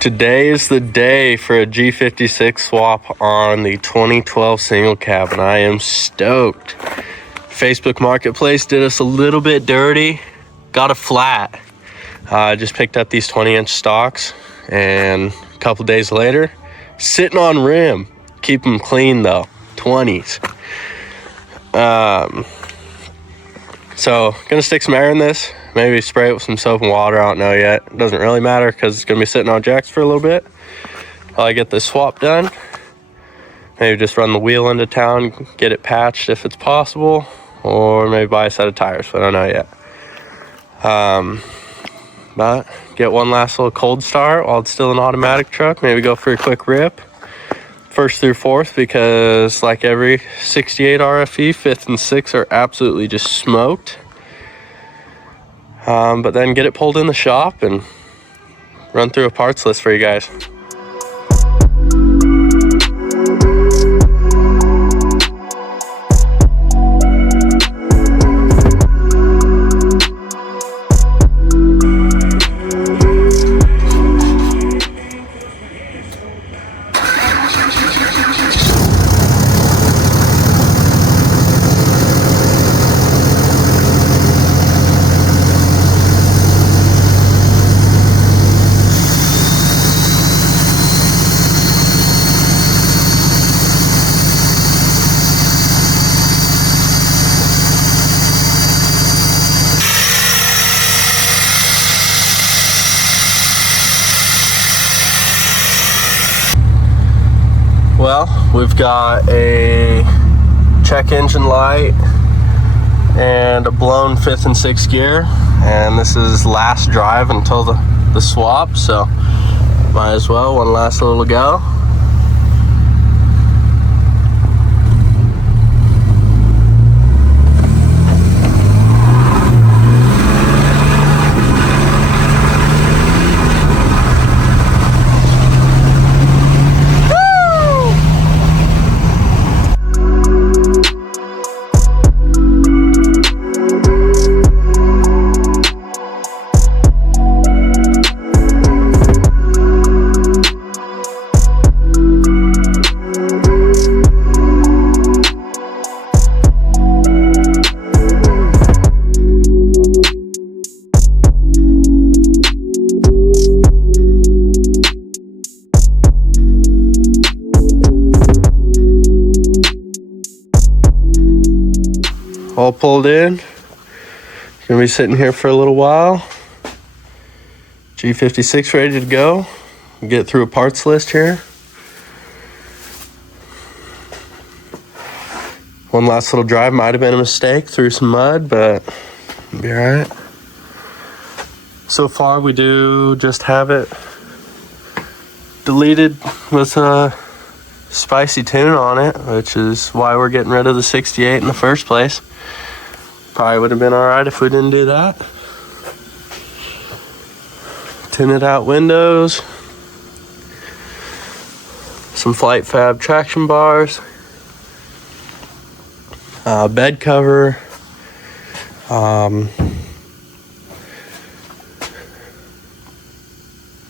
Today is the day for a G56 swap on the 2012 single cab, and I am stoked. Facebook Marketplace did us a little bit dirty, got a flat. I just picked up these 20-inch stocks, and a couple days later, sitting on rim. Keep them clean though, 20s. So gonna stick some air in this, maybe spray it with some soap and water. I don't know yet. It doesn't really matter because it's gonna be sitting on jacks for a little bit while I get this swap done. Maybe just run the wheel into town, get it patched if it's possible, or maybe buy a set of tires, but I don't know yet. But get one last little cold start while it's still an automatic truck. Maybe go for a quick rip, first through fourth, because like every 68 RFE, fifth and sixth are absolutely just smoked. But then get it pulled in the shop and run through a parts list for you guys. Well, we've got a check engine light and a blown fifth and sixth gear, and this is last drive until the swap, so might as well one last little go. All pulled in. Gonna be sitting here for a little while. G56 ready to go. Get through a parts list here. One last little drive might have been a mistake through some mud, but it'll be all right. So far we do just have it deleted with a spicy tune on it, which is why we're getting rid of the 68 in the first place. Probably would have been all right if we didn't do that. Tinted out windows, some Flight Fab traction bars, bed cover,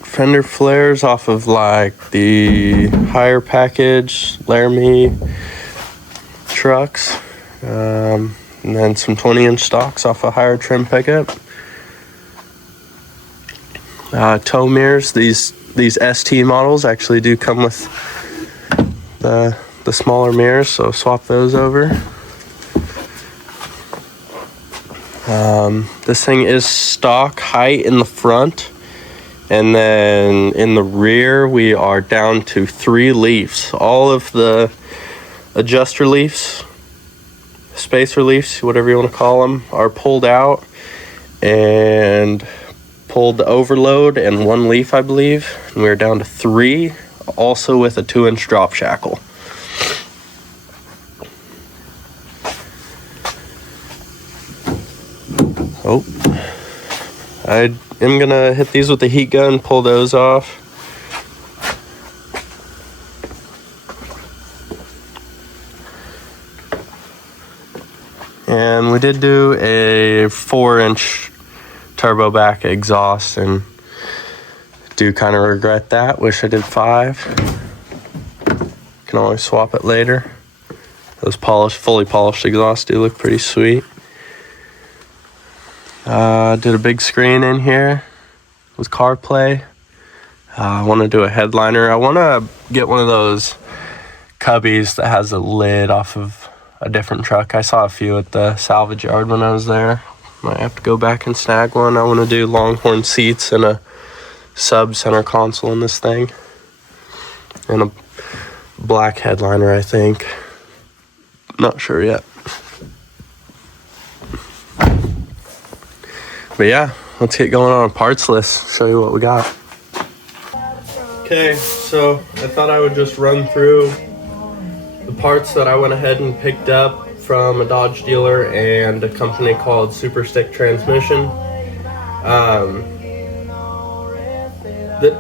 fender flares off of like the higher package Laramie trucks, and then some 20-inch stocks off a higher trim pickup. Tow mirrors, these ST models actually do come with the smaller mirrors, so swap those over. This thing is stock height in the front, and then in the rear we are down to 3 leafs. All of the adjuster leafs, spacer leafs, whatever you want to call them, are pulled out, and pulled the overload and 1 leaf, I believe, and we're down to 3, also with a 2-inch drop shackle. Oh, I am gonna hit these with the heat gun, pull those off. And we did do a 4-inch turbo back exhaust, and Do kind of regret that. Wish I did 5. Can always swap it later. Those fully polished exhausts do look pretty sweet. Did a big screen in here with CarPlay. I want to do a headliner. I want to get one of those cubbies that has a lid off of a different truck. I saw a few at the salvage yard when I was there. Might have to go back and snag one. I want to do Longhorn seats and a sub center console in this thing. And a black headliner, I think. Not sure yet. But yeah, let's get going on a parts list. Show you what we got. Okay, so I thought I would just run through the parts that I went ahead and picked up from a Dodge dealer and a company called Super Stick Transmission.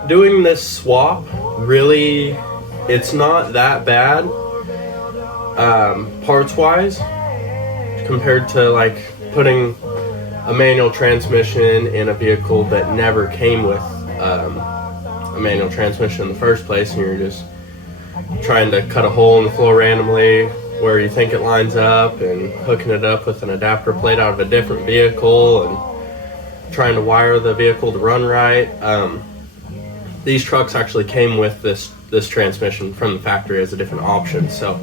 Doing this swap, really, it's not that bad parts wise compared to like putting a manual transmission in a vehicle that never came with a manual transmission in the first place, and you're just trying to cut a hole in the floor randomly where you think it lines up and hooking it up with an adapter plate out of a different vehicle and trying to wire the vehicle to run right. These trucks actually came with this transmission from the factory as a different option, so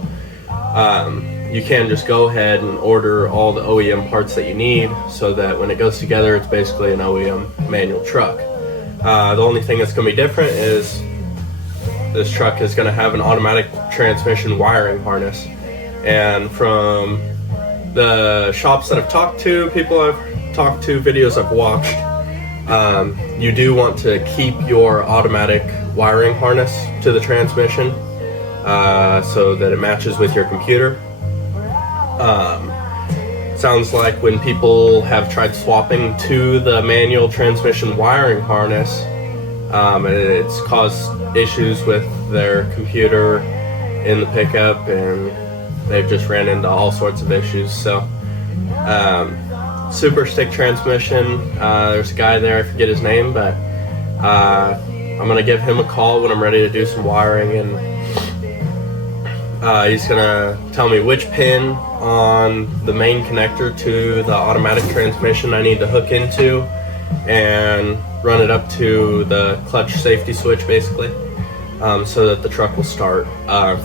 you can just go ahead and order all the OEM parts that you need so that when it goes together, it's basically an OEM manual truck. The only thing that's going to be different is this truck is going to have an automatic transmission wiring harness. And from the shops that I've talked to, people I've talked to, videos I've watched, you do want to keep your automatic wiring harness to the transmission so that it matches with your computer. Sounds like when people have tried swapping to the manual transmission wiring harness, it's caused issues with their computer in the pickup, and they've just ran into all sorts of issues. So Super Stick Transmission, there's a guy there, I forget his name, but I'm gonna give him a call when I'm ready to do some wiring, and he's gonna tell me which pin on the main connector to the automatic transmission I need to hook into and run it up to the clutch safety switch, basically, so that the truck will start.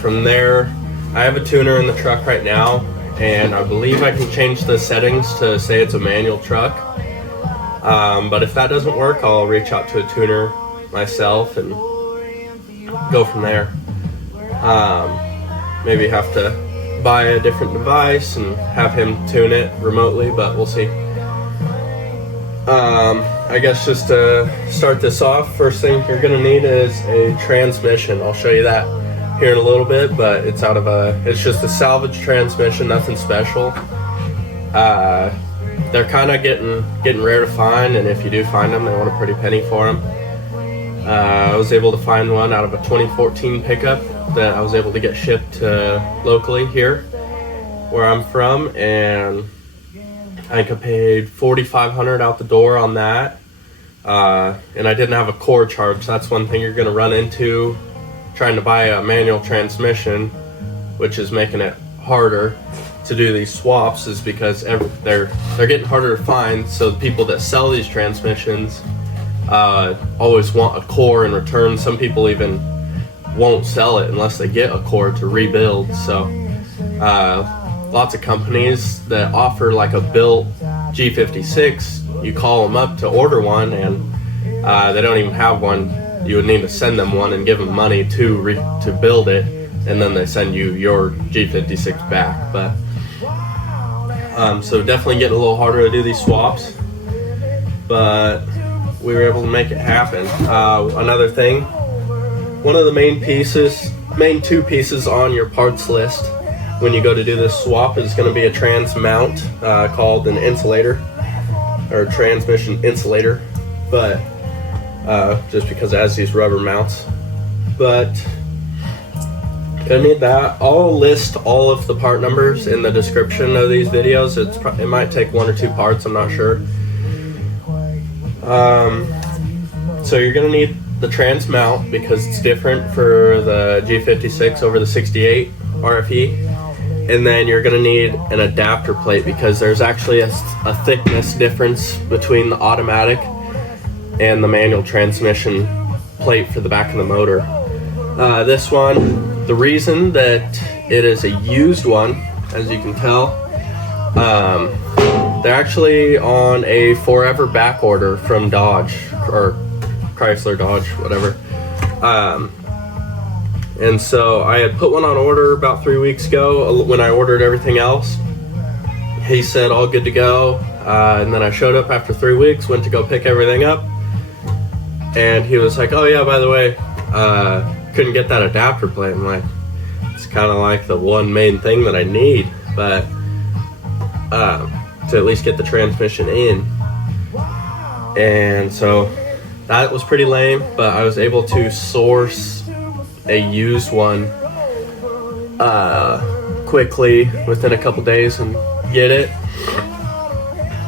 From there, I have a tuner in the truck right now, and I believe I can change the settings to say it's a manual truck. But if that doesn't work, I'll reach out to a tuner myself and go from there. Maybe have to buy a different device and have him tune it remotely, but we'll see. I guess just to start this off, first thing you're going to need is a transmission. I'll show you that here in a little bit, but it's it's just a salvage transmission, nothing special. They're kind of getting rare to find, and if you do find them, they want a pretty penny for them. I was able to find one out of a 2014 pickup that I was able to get shipped locally here where I'm from, and I think I paid $4,500 out the door on that, and I didn't have a core charge. That's one thing you're going to run into trying to buy a manual transmission, which is making it harder to do these swaps, is because they're getting harder to find. So the people that sell these transmissions always want a core in return. Some people even won't sell it unless they get a core to rebuild. So lots of companies that offer like a built G56, you call them up to order one, and they don't even have one. You would need to send them one and give them money to build it, and then they send you your G56 back. But so definitely getting a little harder to do these swaps, but we were able to make it happen. Another thing, one of the main two pieces on your parts list when you go to do this swap is going to be a trans mount called an insulator, or transmission insulator, but just because it has these rubber mounts. But I need that. I'll list all of the part numbers in the description of these videos. It might take 1 or 2 parts, I'm not sure. So you're gonna need the trans mount because it's different for the G56 over the 68 RFE. And then you're going to need an adapter plate because there's actually a thickness difference between the automatic and the manual transmission plate for the back of the motor. This one, the reason that it is a used one, as you can tell, they're actually on a forever back order from Dodge, or Chrysler, Dodge, whatever. And so I had put one on order about 3 weeks ago when I ordered everything else. He said all good to go. And then I showed up after 3 weeks, went to go pick everything up. And he was like, oh yeah, by the way, couldn't get that adapter plate. I'm like, it's kind of like the one main thing that I need, but to at least get the transmission in. And so that was pretty lame, but I was able to source a used one quickly within a couple days and get it.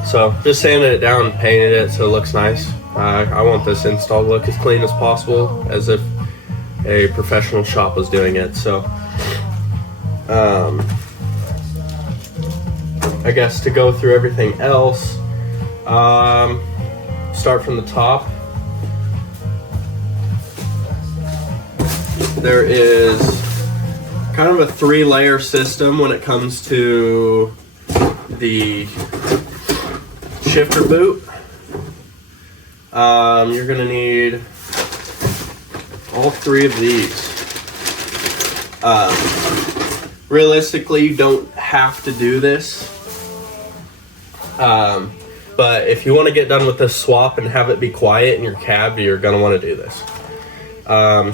So just sanded it down and painted it so it looks nice. I want this install to look as clean as possible, as if a professional shop was doing it. So I guess to go through everything else, start from the top. There is kind of a 3-layer system when it comes to the shifter boot. You're going to need all 3 of these. Realistically, you don't have to do this. But if you want to get done with this swap and have it be quiet in your cab, you're going to want to do this.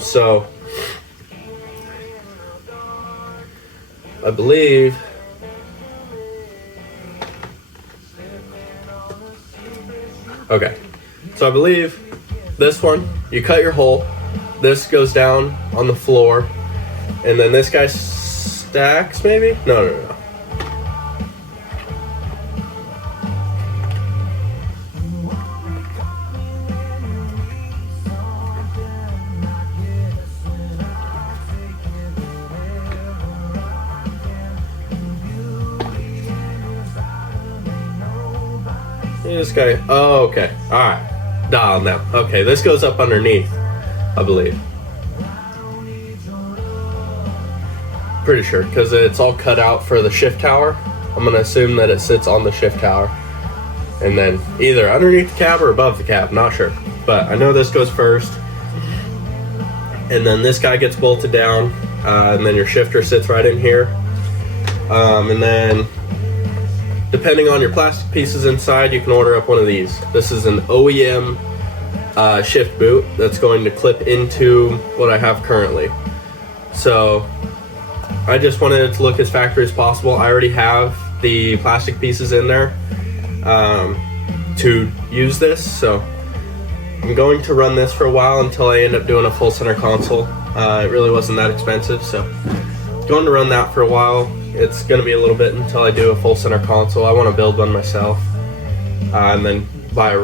So I believe this one, you cut your hole, this goes down on the floor, and then this guy stacks maybe? No. This guy, oh, okay, all right, dial now. Okay, this goes up underneath, I believe. Pretty sure, because it's all cut out for the shift tower. I'm gonna assume that it sits on the shift tower, and then either underneath the cab or above the cab, not sure. But I know this goes first, and then this guy gets bolted down, and then your shifter sits right in here, and then depending on your plastic pieces inside, you can order up one of these. This is an OEM shift boot that's going to clip into what I have currently. So I just wanted it to look as factory as possible. I already have the plastic pieces in there to use this, so I'm going to run this for a while until I end up doing a full center console. It really wasn't that expensive, so going to run that for a while. It's going to be a little bit until I do a full center console. I want to build one myself, and then buy.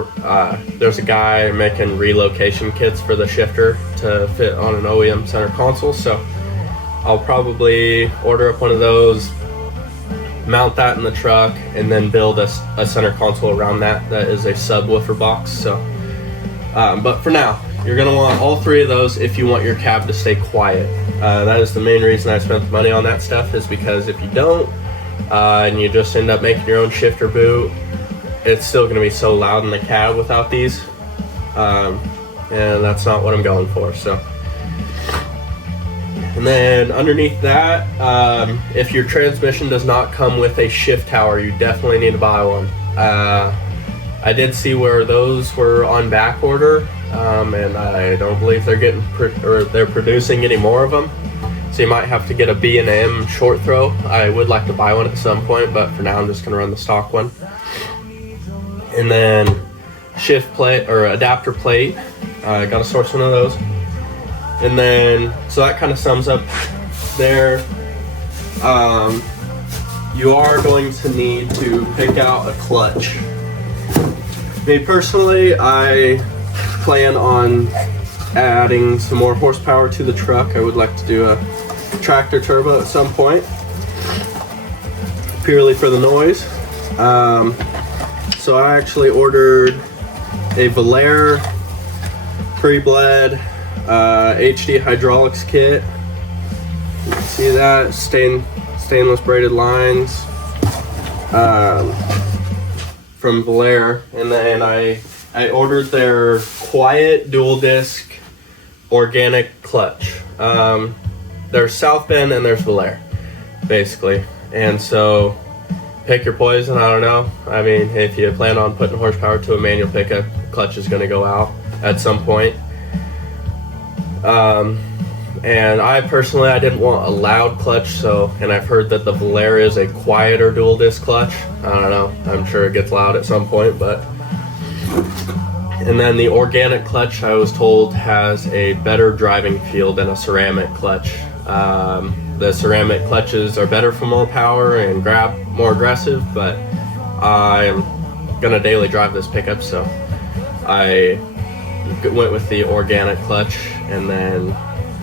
There's a guy making relocation kits for the shifter to fit on an OEM center console, so I'll probably order up one of those, mount that in the truck, and then build a center console around that. That is a subwoofer box. So, but for now, you're going to want all 3 of those if you want your cab to stay quiet. That is the main reason I spent the money on that stuff, is because if you don't, and you just end up making your own shifter boot, it's still going to be so loud in the cab without these, and that's not what I'm going for. So, and then underneath that, if your transmission does not come with a shift tower, you definitely need to buy one. I did see where those were on back order, and I don't believe they're producing any more of them. So you might have to get a B&M short throw. I would like to buy one at some point, but for now I'm just going to run the stock one. And then shift plate or adapter plate. I got to source one of those. And then, so that kind of sums up there. You are going to need to pick out a clutch. Me personally, I plan on adding some more horsepower to the truck. I would like to do a tractor turbo at some point, purely for the noise. So I actually ordered a Valair pre-bled HD hydraulics kit. You can see that stainless braided lines from Valair, and then I ordered their quiet dual disc organic clutch. There's South Bend and there's Valair, basically. And so pick your poison. I don't know. I mean, if you plan on putting horsepower to a manual pickup, clutch is going to go out at some point. And I personally, I didn't want a loud clutch, and I've heard that the Valair is a quieter dual disc clutch. I don't know, I'm sure it gets loud at some point, but. And then the organic clutch, I was told, has a better driving feel than a ceramic clutch. The ceramic clutches are better for more power and grab more aggressive, but I'm gonna daily drive this pickup, so I went with the organic clutch. And then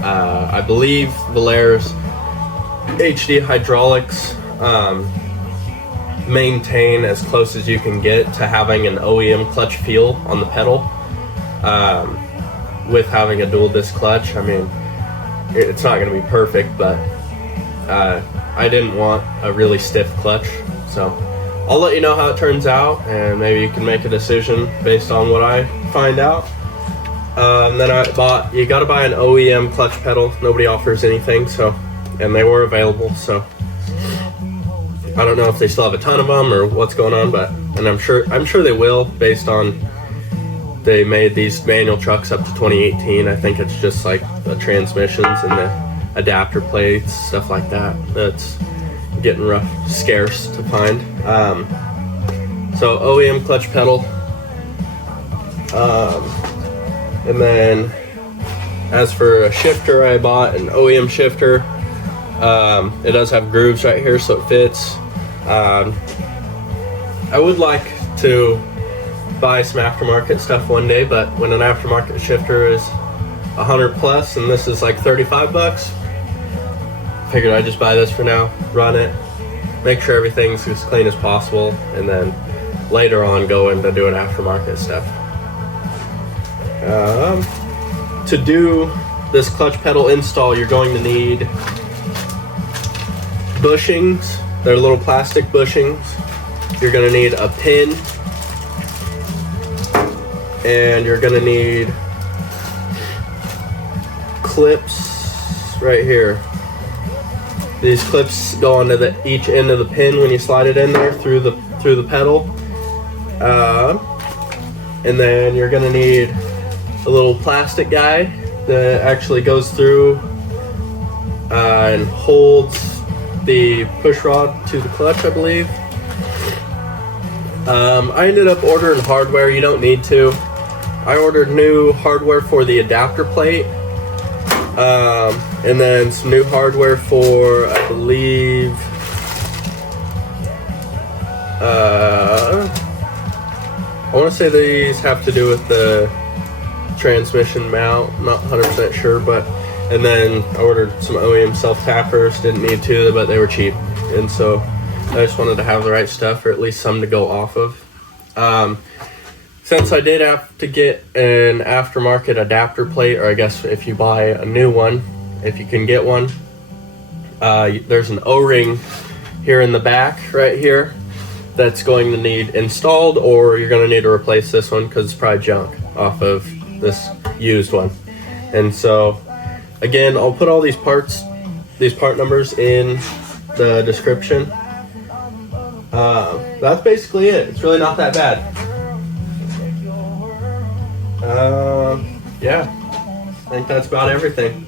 I believe Valair's HD hydraulics maintain as close as you can get to having an OEM clutch feel on the pedal with having a dual disc clutch. I mean, it's not going to be perfect, but I didn't want a really stiff clutch, so I'll let you know how it turns out, and maybe you can make a decision based on what I find out. And then you got to buy an OEM clutch pedal. Nobody offers anything, and they were available, so I don't know if they still have a ton of them or what's going on, and I'm sure they will, based on they made these manual trucks up to 2018. I think it's just like the transmissions and the adapter plates, stuff like that. That's getting scarce to find. So OEM clutch pedal. And then as for a shifter, I bought an OEM shifter. It does have grooves right here, so it fits. I would like to buy some aftermarket stuff one day, but when an aftermarket shifter is 100 plus and this is like 35 bucks, figured I'd just buy this for now, run it, make sure everything's as clean as possible, and then later on go into doing aftermarket stuff. To do this clutch pedal install, you're going to need bushings. They're little plastic bushings. You're going to need a pin, and you're going to need clips right here. These clips go onto each end of the pin when you slide it in there through the pedal. And then you're going to need a little plastic guy that actually goes through and holds the push rod to the clutch, I believe. I ended up ordering hardware. You don't need to. I ordered new hardware for the adapter plate, and then some new hardware for, I believe, I want to say these have to do with the transmission mount, not 100% sure, and then I ordered some OEM self-tappers, didn't need to, but they were cheap, and so I just wanted to have the right stuff, or at least some to go off of. Since I did have to get an aftermarket adapter plate, or I guess if you buy a new one, if you can get one, there's an O-ring here in the back, right here, that's going to need installed, or you're going to need to replace this one because it's probably junk off of this used one. And so again, I'll put all these part numbers in the description. That's basically it. It's really not that bad. Yeah, I think that's about everything.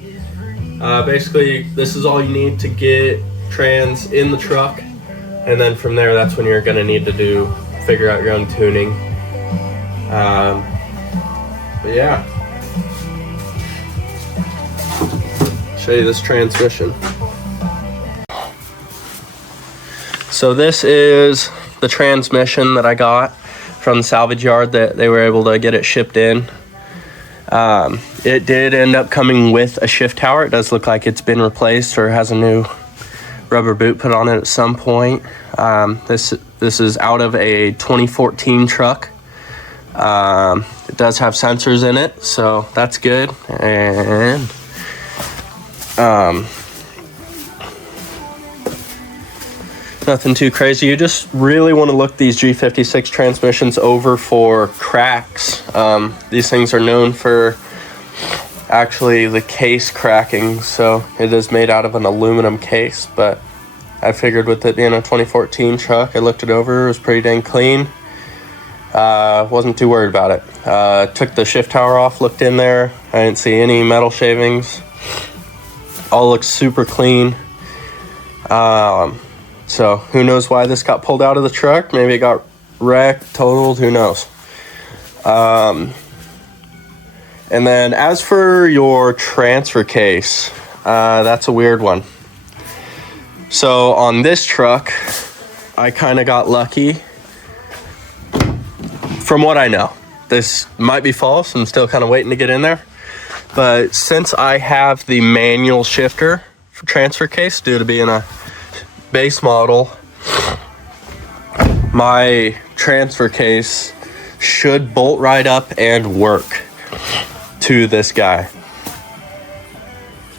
Basically, this is all you need to get trans in the truck, and then from there, that's when you're going to need to figure out your own tuning. But yeah, show you this transmission. So this is the transmission that I got from the salvage yard, that they were able to get it shipped in. It did end up coming with a shift tower. It does look like it's been replaced or has a new rubber boot put on it at some point. This is out of a 2014 truck. It does have sensors in it, so that's good. And nothing too crazy. You just really want to look these G56 transmissions over for cracks. These things are known for actually the case cracking, so it is made out of an aluminum case, but I figured with it being a 2014 truck, I looked it over, it was pretty dang clean. Wasn't too worried about it. Took the shift tower off, looked in there, I didn't see any metal shavings. All looks super clean. So who knows why this got pulled out of the truck? Maybe it got wrecked, totaled, who knows. And then as for your transfer case, that's a weird one. So on this truck, I kind of got lucky. From what I know, this might be false. I'm still kind of waiting to get in there. But since I have the manual shifter for transfer case, due to being a base model, my transfer case should bolt right up and work to this guy.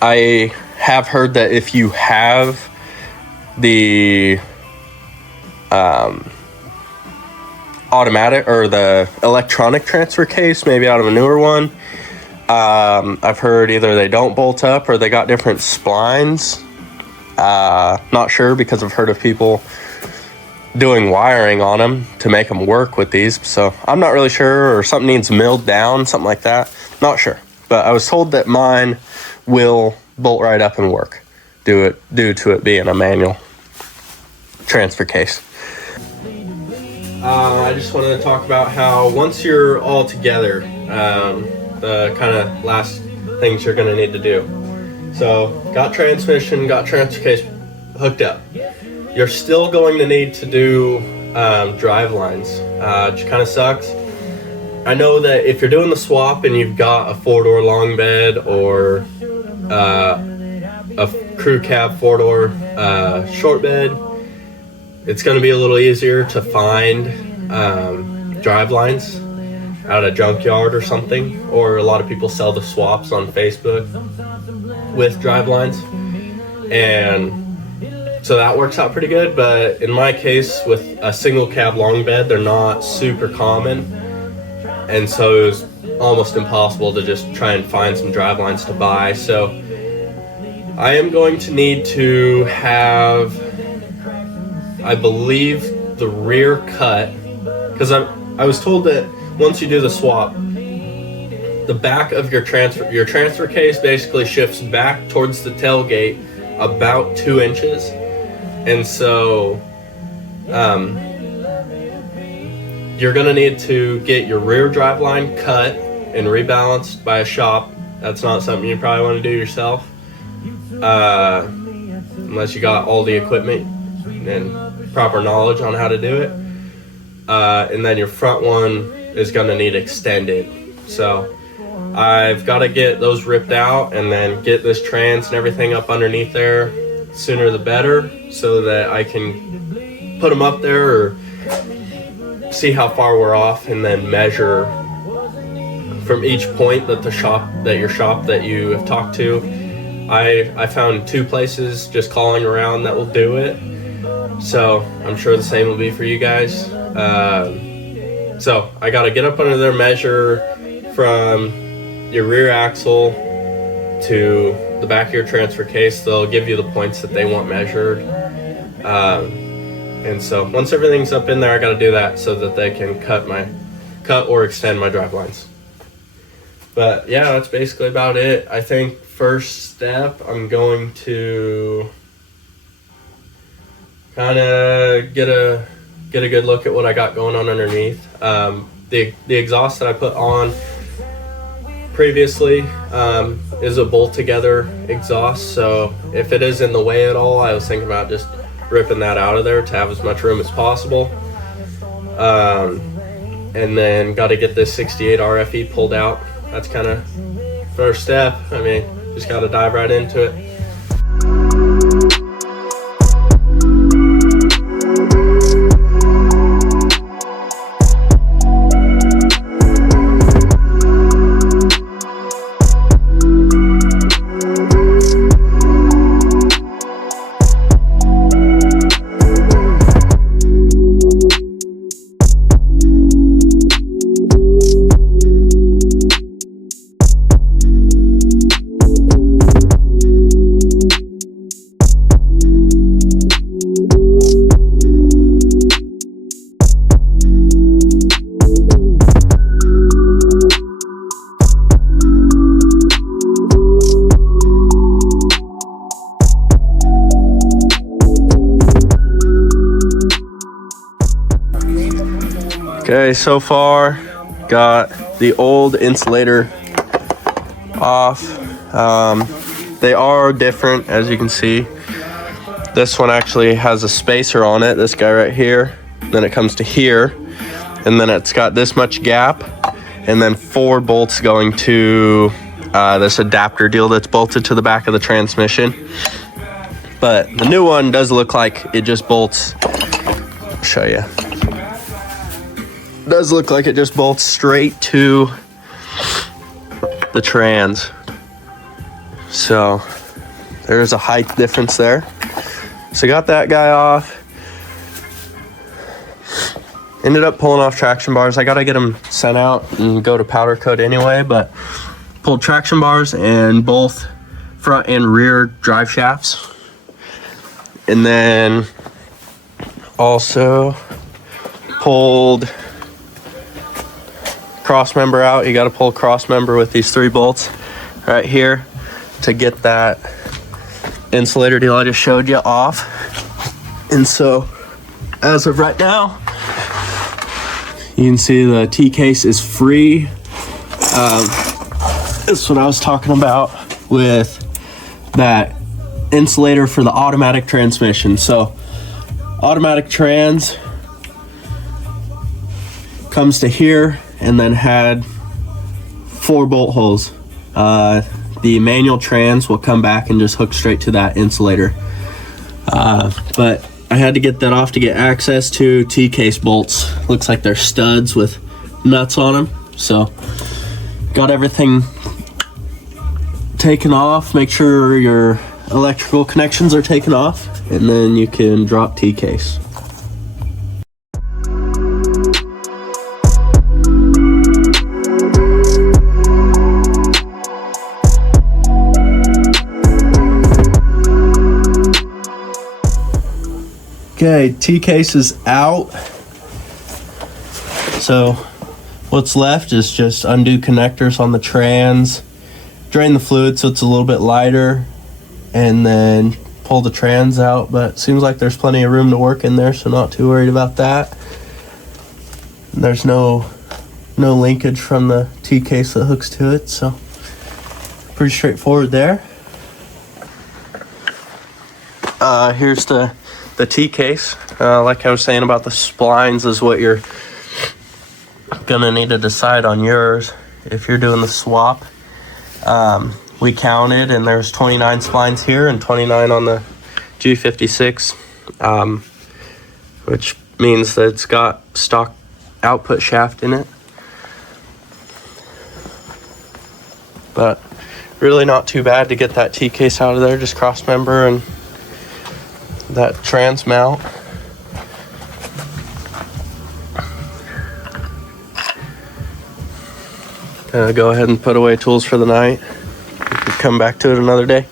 I have heard that if you have the automatic or the electronic transfer case, maybe out of a newer one, I've heard either they don't bolt up or they got different splines. Not sure, because I've heard of people doing wiring on them to make them work with these, so I'm not really sure, or something needs milled down, something like that, not sure. But I was told that mine will bolt right up and work due to it being a manual transfer case. I just wanted to talk about how once you're all together, the kind of last things you're going to need to do. So got transmission, got transfer case hooked up. You're still going to need to do drive lines, which kind of sucks. I know that if you're doing the swap and you've got a 4-door long bed or a crew cab 4-door short bed, it's going to be a little easier to find drive lines at a junkyard or something, or a lot of people sell the swaps on Facebook with drive lines, and so that works out pretty good. But in my case, with a single cab long bed, they're not super common, and so it was almost impossible to just try and find some drive lines to buy. So I am going to need to have, I believe, the rear cut, because I was told that once you do the swap, the back of your transfer case basically shifts back towards the tailgate about 2 inches, and so you're gonna need to get your rear drive line cut and rebalanced by a shop. That's not something you probably want to do yourself, unless you got all the equipment and proper knowledge on how to do it. And then your front one is going to need extended. So I've got to get those ripped out and then get this trans and everything up underneath there, sooner the better, so that I can put them up there or see how far we're off, and then measure from each point that your shop that you have talked to. I found 2 places just calling around that will do it, so I'm sure the same will be for you guys. So I got to get up under their measure from your rear axle to the back of your transfer case. They'll give you the points that they want measured, and so once everything's up in there, I got to do that so that they can cut or extend my drive lines. But yeah, that's basically about it. I think first step, I'm going to kind of get a good look at what I got going on underneath. The exhaust that I put on previously is a bolt together exhaust, so if it is in the way at all, I was thinking about just ripping that out of there to have as much room as possible. And then got to get this 68 RFE pulled out. that's kind of first step. I mean, just got to dive right into it. Okay, so far got the old insulator off. They are different, as you can see. This one actually has a spacer on it, this guy right here. Then it comes to here, and then it's got this much gap, and then 4 bolts going to this adapter deal that's bolted to the back of the transmission. But the new one does look like it just bolts. I'll show you. Does look like it just bolts straight to the trans. So there's a height difference there. So got that guy off. Ended up pulling off traction bars. I gotta get them sent out and go to powder coat anyway, but pulled traction bars and both front and rear drive shafts. And then also pulled cross member out. You got to pull a cross member with these 3 bolts right here to get that insulator deal I just showed you off. And so as of right now, you can see the T case is free. This is what I was talking about with that insulator for the automatic transmission. So automatic trans comes to here and then had 4 bolt holes. The manual trans will come back and just hook straight to that insulator. But I had to get that off to get access to T-case bolts. Looks like they're studs with nuts on them. So got everything taken off. Make sure your electrical connections are taken off, and then you can drop T-case. Okay, T-case is out. So what's left is just undo connectors on the trans, drain the fluid so it's a little bit lighter, and then pull the trans out. But it seems like there's plenty of room to work in there, so not too worried about that. And there's no linkage from the T-case that hooks to it, so pretty straightforward there. Here's the T-case. Like I was saying about the splines is what you're gonna need to decide on yours if you're doing the swap. We counted and there's 29 splines here and 29 on the G56, which means that it's got stock output shaft in it. But really not too bad to get that T-case out of there, just cross member and that trans mount. Go ahead and put away tools for the night. We can come back to it another day.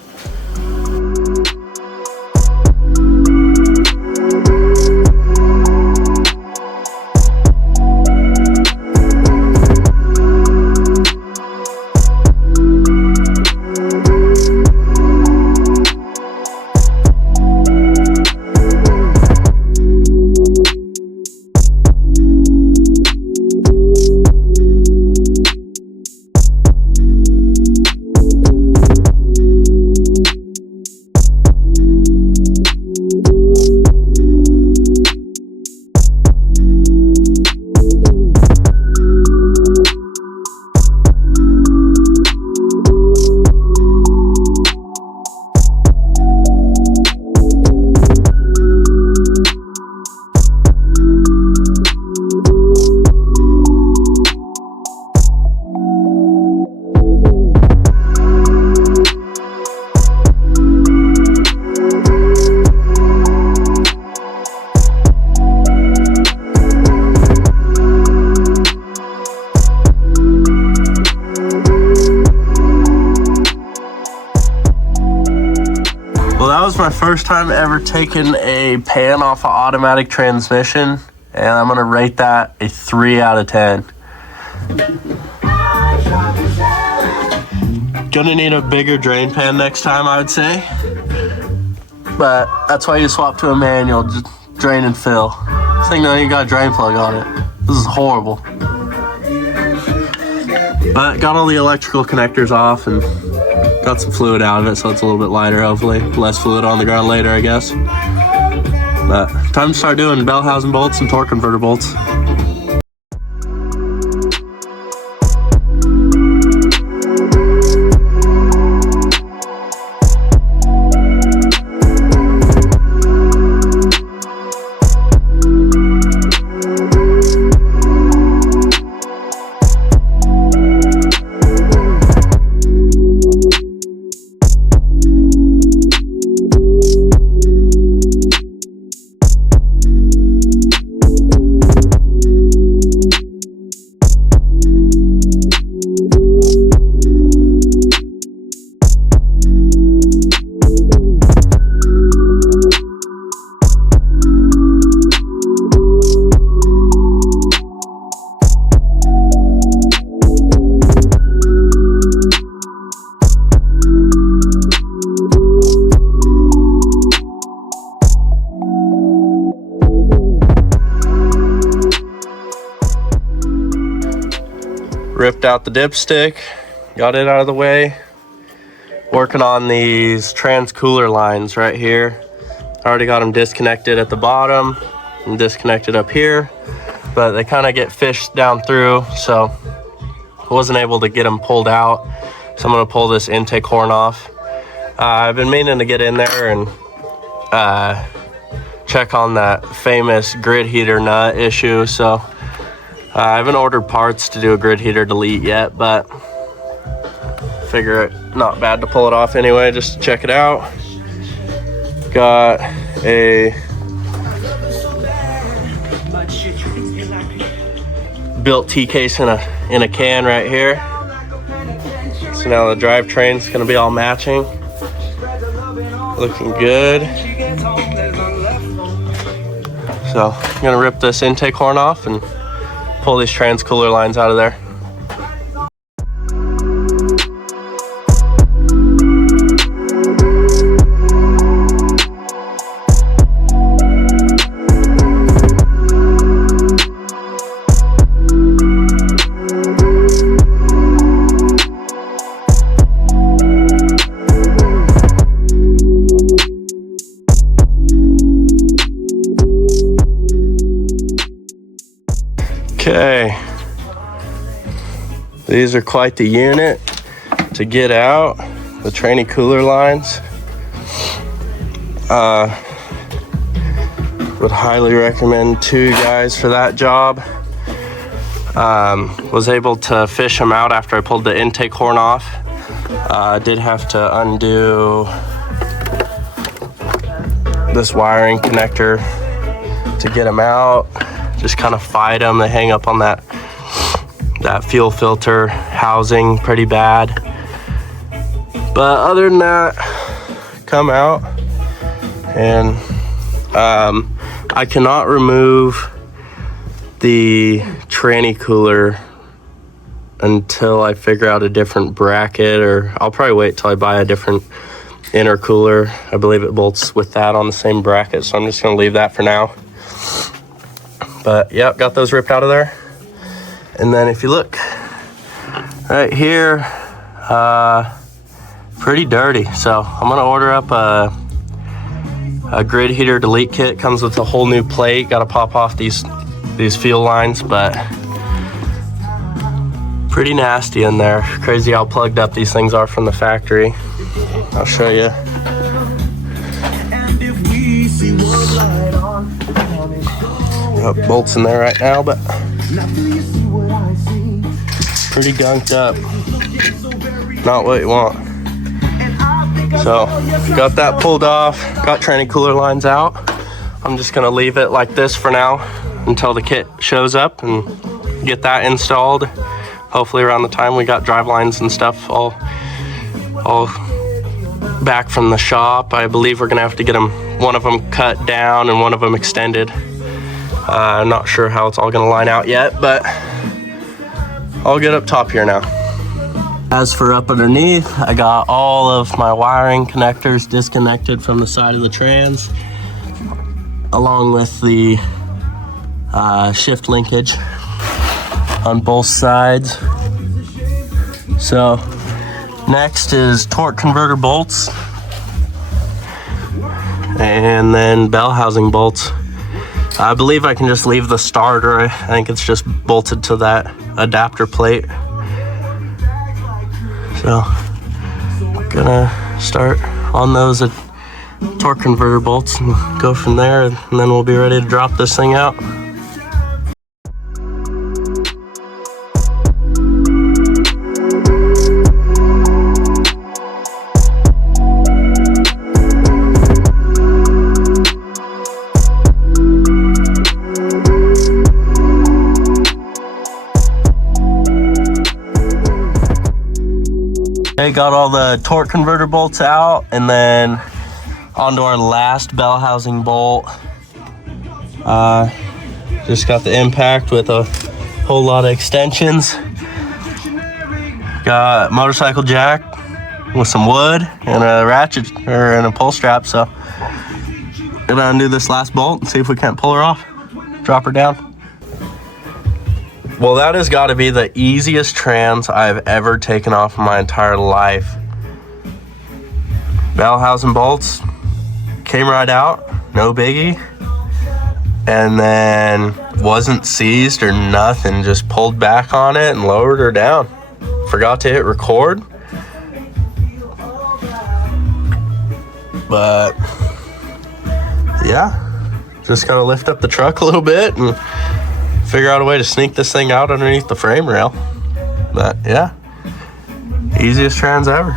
Well, that was my first time ever taking a pan off an automatic transmission, and I'm gonna rate that a 3 out of 10. Gonna need a bigger drain pan next time, I would say. But that's why you swap to a manual, just drain and fill. This thing don't even got a drain plug on it. This is horrible. But got all the electrical connectors off and got some fluid out of it, so it's a little bit lighter, hopefully. Less fluid on the ground later, I guess. But time to start doing bell housing bolts and torque converter bolts. Ripped out the dipstick, got it out of the way. Working on these trans cooler lines right here. I already got them disconnected at the bottom and disconnected up here, but they kind of get fished down through, so I wasn't able to get them pulled out. So I'm gonna pull this intake horn off. I've been meaning to get in there and check on that famous grid heater nut issue, so I haven't ordered parts to do a grid heater delete yet, but figure it not bad to pull it off anyway, just to check it out. Got a built T-case in a can right here. So now the drivetrain's gonna be all matching. Looking good. So I'm gonna rip this intake horn off and pull these trans cooler lines out of there. Okay, these are quite the unit to get out, the tranny cooler lines. Would highly recommend 2 guys for that job. Was able to fish them out after I pulled the intake horn off. Did have to undo this wiring connector to get them out. Just kind of fight them. They hang up on that fuel filter housing pretty bad. But other than that, come out. And I cannot remove the tranny cooler until I figure out a different bracket, or I'll probably wait till I buy a different intercooler. I believe it bolts with that on the same bracket, so I'm just gonna leave that for now. But yep, got those ripped out of there. And then if you look right here, pretty dirty. So I'm gonna order up a grid heater delete kit. Comes with a whole new plate. Got to pop off these fuel lines, but pretty nasty in there. Crazy how plugged up these things are from the factory. I'll show you. Got bolts in there right now, but pretty gunked up. Not what you want. So got that pulled off, got tranny cooler lines out. I'm just gonna leave it like this for now until the kit shows up and get that installed. Hopefully around the time we got drive lines and stuff all back from the shop. I believe we're gonna have to get them, one of them cut down and one of them extended. I'm not sure how it's all gonna line out yet, but I'll get up top here now. As for up underneath, I got all of my wiring connectors disconnected from the side of the trans, along with the shift linkage on both sides. So next is torque converter bolts, and then bell housing bolts. I believe I can just leave the starter. I think it's just bolted to that adapter plate. So gonna start on those torque converter bolts and go from there, and then we'll be ready to drop this thing out. Okay, got all the torque converter bolts out, and then onto our last bell housing bolt. Just got the impact with a whole lot of extensions. Got motorcycle jack with some wood and a ratchet and a pull strap. So gonna undo this last bolt and see if we can't pull her off, drop her down. Well, that has got to be the easiest trans I've ever taken off in my entire life. Bell housing bolts came right out, no biggie, and then wasn't seized or nothing, just pulled back on it and lowered her down. Forgot to hit record, but yeah, just gotta lift up the truck a little bit and figure out a way to sneak this thing out underneath the frame rail. But yeah, easiest trans ever.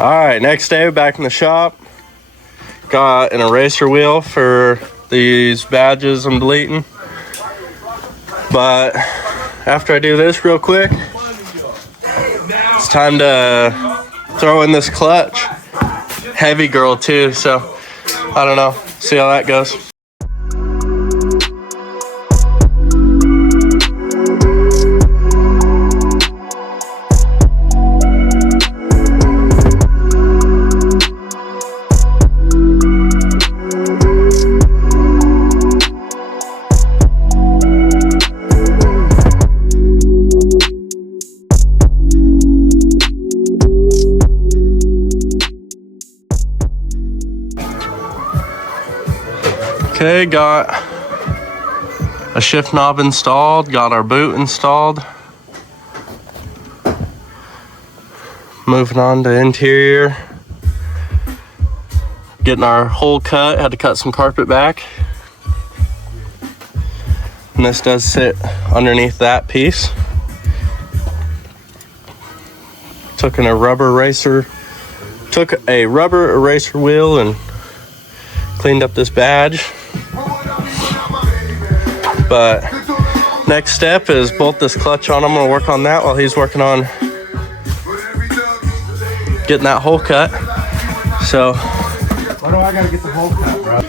All right, next day back in the shop. Got an eraser wheel for these badges I'm deleting. But after I do this real quick, it's time to throw in this clutch. Heavy girl too, so I don't know, see how that goes. Okay, got a shift knob installed, got our boot installed. Moving on to interior. Getting our hole cut, had to cut some carpet back. And this does sit underneath that piece. Took a rubber eraser wheel and cleaned up this badge. But next step is bolt this clutch on. I'm gonna work on that while he's working on getting that hole cut. So why do I gotta get the hole cut, bro?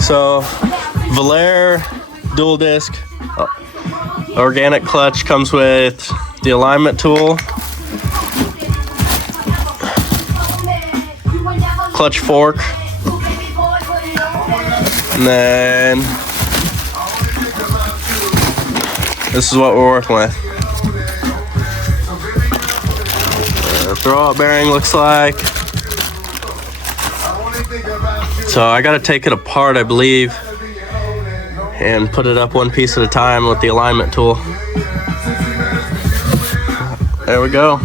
So Valère dual disc organic clutch comes with the alignment tool, clutch fork, and then this is what we're working with. Throwout bearing looks like. So I gotta take it apart, I believe, and put it up one piece at a time with the alignment tool. There we go.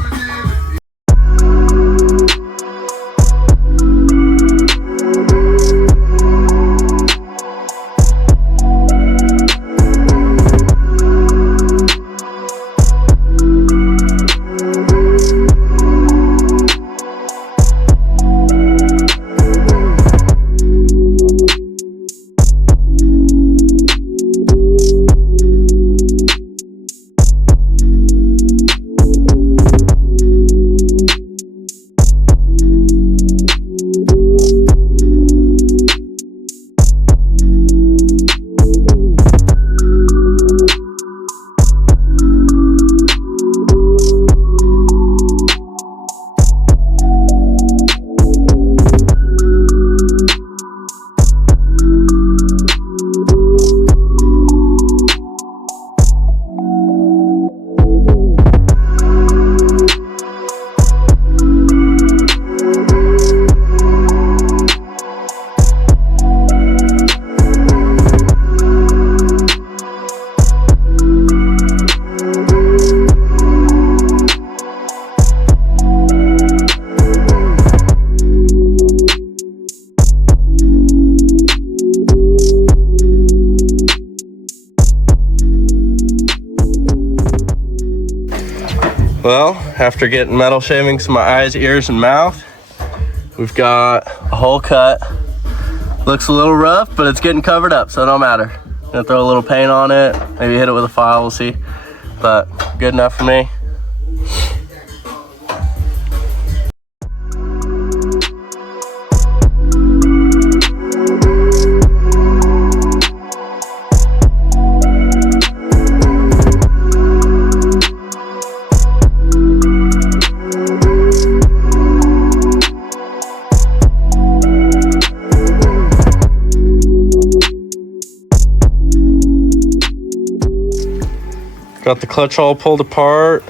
Well, after getting metal shavings in my eyes, ears, and mouth, we've got a hole cut. Looks a little rough, but it's getting covered up, so it don't matter. Gonna throw a little paint on it, maybe hit it with a file, we'll see. But good enough for me. Got the clutch all pulled apart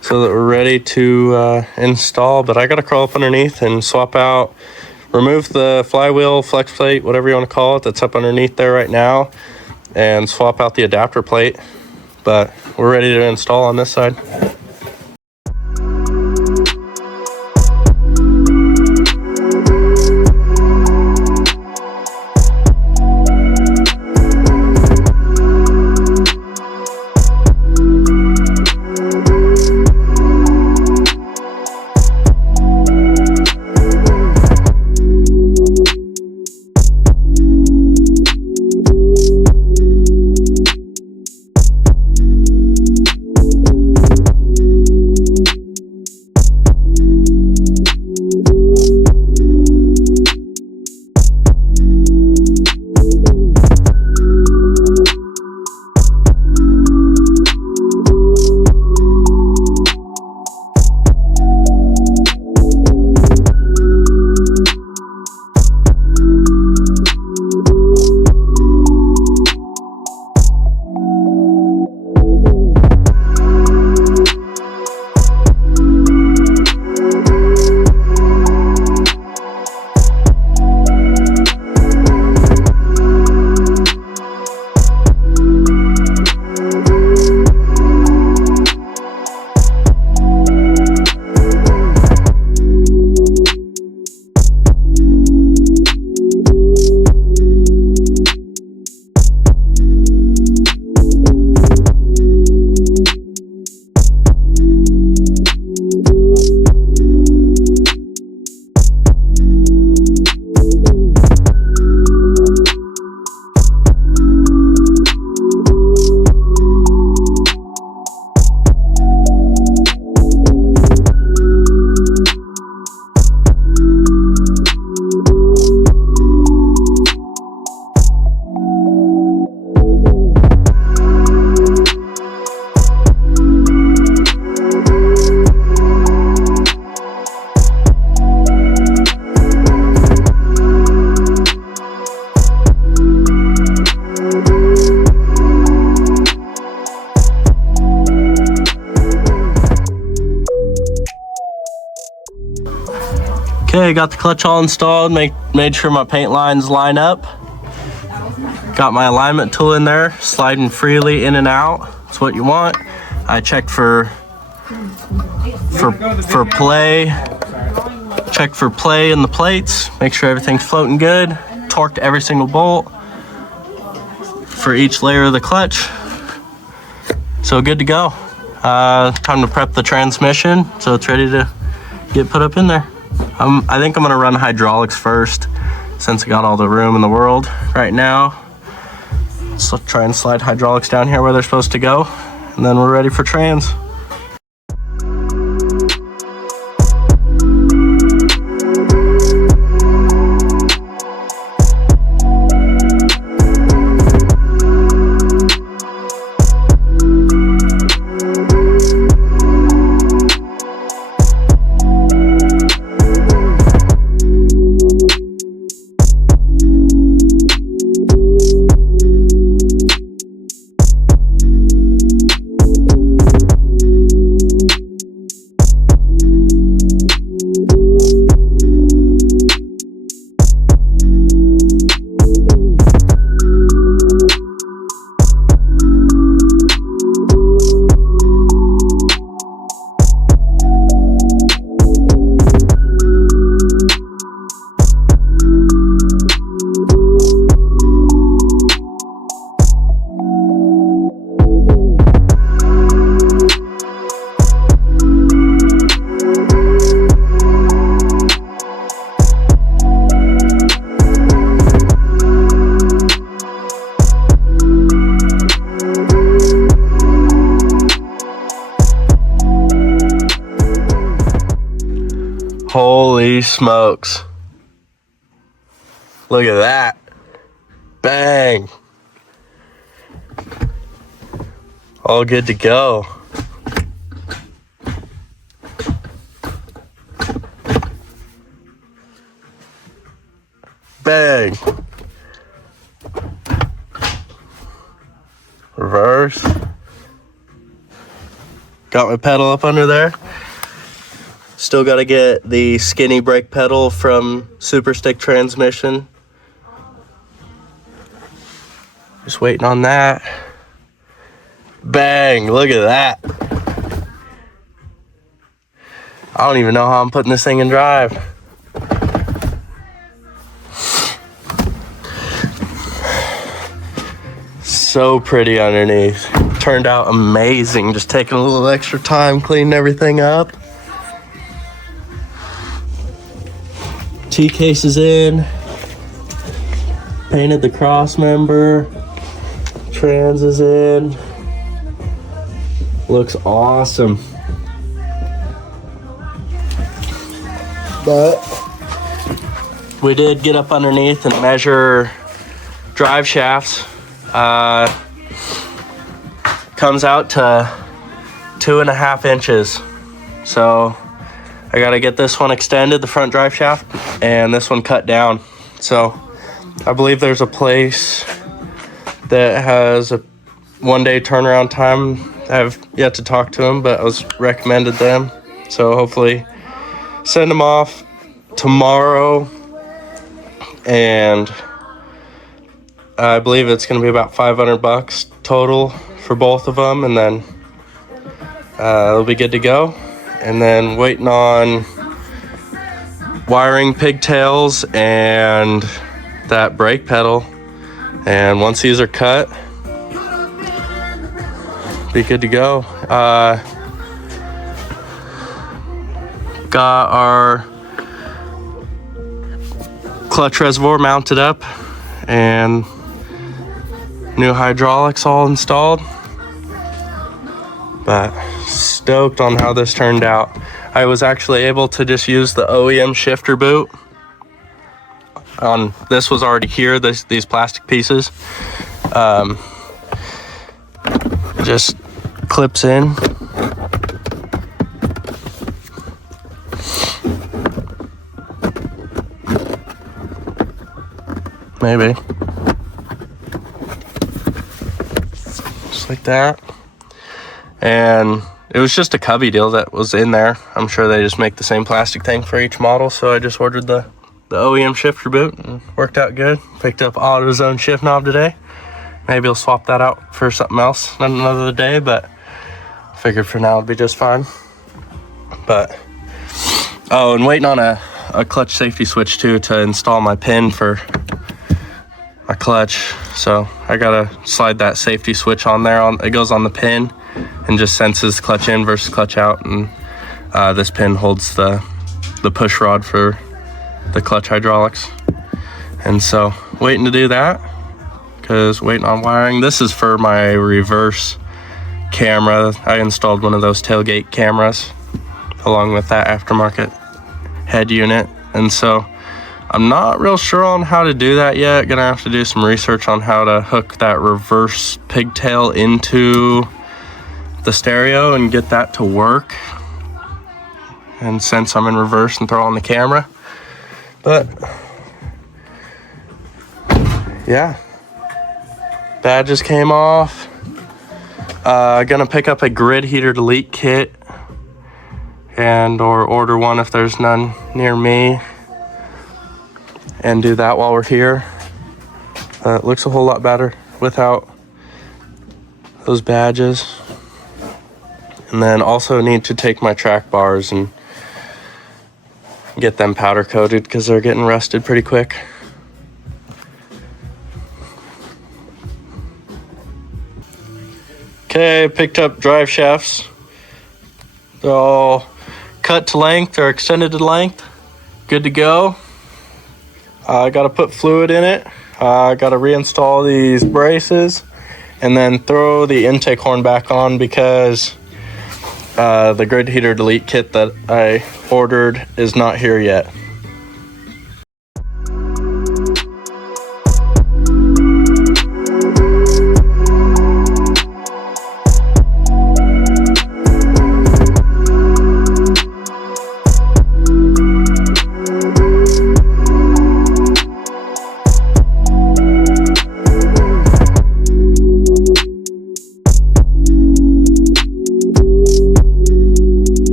so that we're ready to install, but I gotta crawl up underneath and swap out, remove the flywheel, flex plate, whatever you want to call it, that's up underneath there right now, and swap out the adapter plate. But we're ready to install on this side. Okay, got the clutch all installed, made sure my paint lines line up. Got my alignment tool in there, sliding freely in and out. That's what you want. I checked for play. Check for play in the plates. Make sure everything's floating good. Torqued every single bolt for each layer of the clutch. So good to go. Time to prep the transmission so it's ready to get put up in there. I think I'm gonna run hydraulics first since I got all the room in the world right now. So try and slide hydraulics down here where they're supposed to go, and then we're ready for trans. Holy smokes. Look at that. Bang. All good to go. Bang. Reverse. Got my pedal up under there. Still got to get the skinny brake pedal from Super Stick transmission. Just waiting on that. Bang, look at that. I don't even know how I'm putting this thing in drive. So pretty underneath. Turned out amazing. Just taking a little extra time cleaning everything up. T-case is in, painted the cross member, trans is in, looks awesome. But we did get up underneath and measure drive shafts. Comes out to 2.5 inches. So I gotta get this one extended, the front drive shaft, and this one cut down. So I believe there's a place that has a 1-day turnaround time. I've yet to talk to them, but I was recommended them. So hopefully send them off tomorrow. And I believe it's gonna be about $500 total for both of them, and then it'll be good to go. And then waiting on wiring pigtails and that brake pedal. And once these are cut, be good to go. Got our clutch reservoir mounted up and new hydraulics all installed. But stoked on how this turned out. I was actually able to just use the OEM shifter boot. This was already here, these plastic pieces. Just clips in. Maybe. Just like that. And it was just a cubby deal that was in there. I'm sure they just make the same plastic thing for each model, so I just ordered the OEM shifter boot and worked out good. Picked up AutoZone shift knob today. Maybe I'll swap that out for something else another day, but figured for now it'd be just fine. But oh, and waiting on a clutch safety switch too to install my pin for my clutch. So I gotta slide that safety switch on there. It goes on the pin and just senses clutch in versus clutch out, and this pin holds the push rod for the clutch hydraulics. And so waiting to do that, because waiting on wiring. This is for my reverse camera. I installed one of those tailgate cameras along with that aftermarket head unit, and so I'm not real sure on how to do that yet. Gonna have to do some research on how to hook that reverse pigtail into the stereo and get that to work, and since I'm in reverse and throw on the camera. But yeah, badges came off. Gonna pick up a grid heater delete kit and or order one if there's none near me, and do that while we're here. It looks a whole lot better without those badges. And then also need to take my track bars and get them powder coated because they're getting rusted pretty quick. Okay, picked up drive shafts. They're all cut to length or extended to length. Good to go. I gotta put fluid in it. I gotta reinstall these braces and then throw the intake horn back on because the grid heater delete kit that I ordered is not here yet.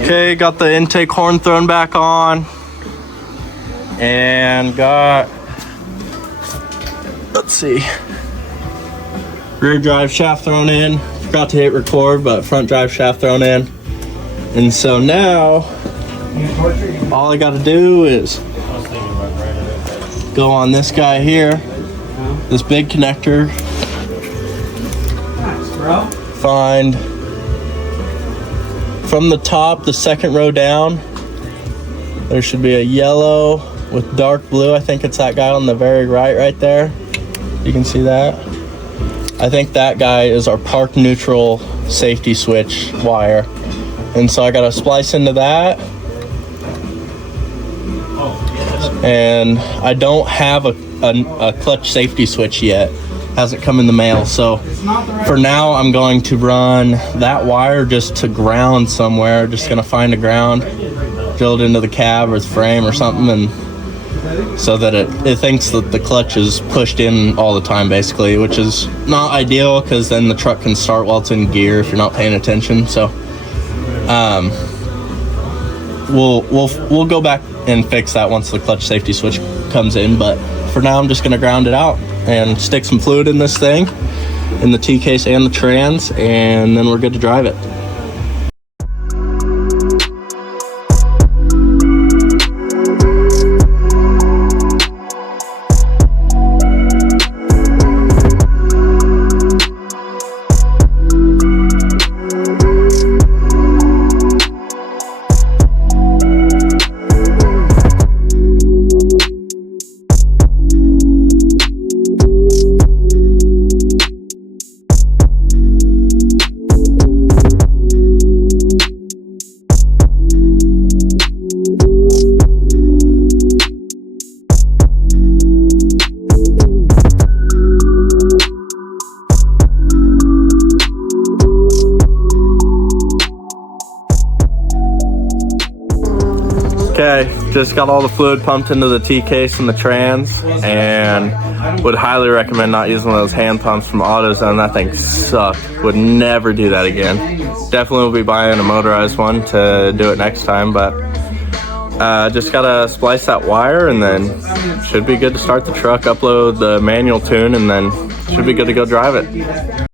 Okay, got the intake horn thrown back on and got, let's see, rear drive shaft thrown in. Forgot to hit record, but front drive shaft thrown in. And so now all I got to do is go on this guy here, this big connector, find from the top, the second row down, there should be a yellow with dark blue. I think it's that guy on the very right there. You can see that. I think that guy is our park neutral safety switch wire. And so I got to splice into that. And I don't have a clutch safety switch yet. Hasn't come in the mail, so for now I'm going to run that wire just to ground somewhere. Just gonna find a ground, drill it into the cab or the frame or something, and so that it thinks that the clutch is pushed in all the time basically, which is not ideal because then the truck can start while it's in gear if you're not paying attention. So we'll go back and fix that once the clutch safety switch comes in, but for now I'm just gonna ground it out and stick some fluid in this thing, in the T-case and the trans, and then we're good to drive it. Okay, just got all the fluid pumped into the T-case and the trans, and would highly recommend not using those hand pumps from AutoZone. That thing sucked. Would never do that again. Definitely will be buying a motorized one to do it next time, but just gotta splice that wire and then should be good to start the truck, upload the manual tune, and then should be good to go drive it.